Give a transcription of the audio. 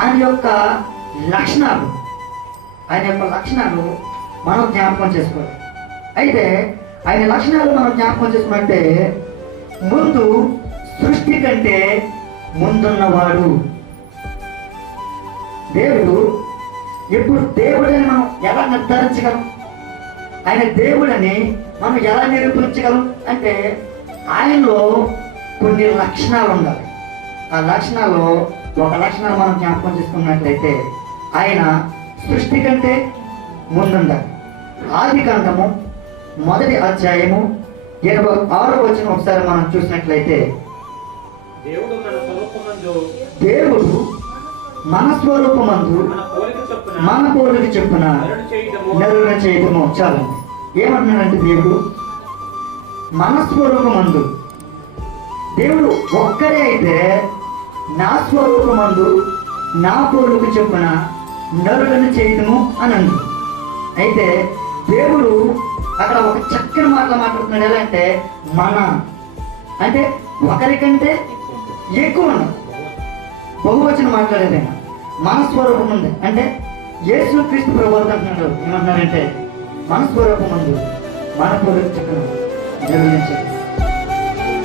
ఆయన యొక్క లక్షణాలు మనం జ్ఞాపకం చేసుకోవాలి. అయితే ఆయన లక్షణాలు మనం జ్ఞాపకం చేసుకున్నట్టే, ముందు సృష్టి కంటే ముందున్నవాడు దేవుడు. ఇప్పుడు దేవుడని మనం ఎలా నిర్ధారించగలం? ఆయన దేవుడని మనం ఎలా నిరూపించగలం అంటే ఆయనలో కొన్ని లక్షణాలు ఉండాలి. ఆ లక్షణాలు ఒక లక్షణాలు మనం జ్ఞాపకం చేసుకున్నట్లయితే, ఆయన సృష్టి కంటే ముందుండాలి. ఆదికాండము 1వ అధ్యాయము 26వ వచనం ఒకసారి మనం చూసినట్లయితే, దేవుడు మన స్వరూపమందు మన పోలిక చొప్పున నరులను చేయటము. చాలు. ఏమంటున్నాడంటే దేవుడు మన స్వరూపమందు, దేవుడు ఒక్కరే అయితే నా స్వరూపమందు నా పోలిక చొప్పున నరులను చేయటము అని అంది. అయితే దేవుడు అక్కడ ఒక చక్కని మాటలు మాట్లాడుతున్నాడు. ఎలా అంటే మన అంటే ఒకరికంటే ఎక్కువ ఉన్నది, బహువచనం మాట్లాడేదైనా మన స్వరూపం ఉంది అంటే యేసు క్రీస్తు ప్రభువు అంటున్నాడు. ఏమంటున్నారంటే మన స్వరూపం ఉంది మన పోలిక చొప్పున నరులను చేయటము.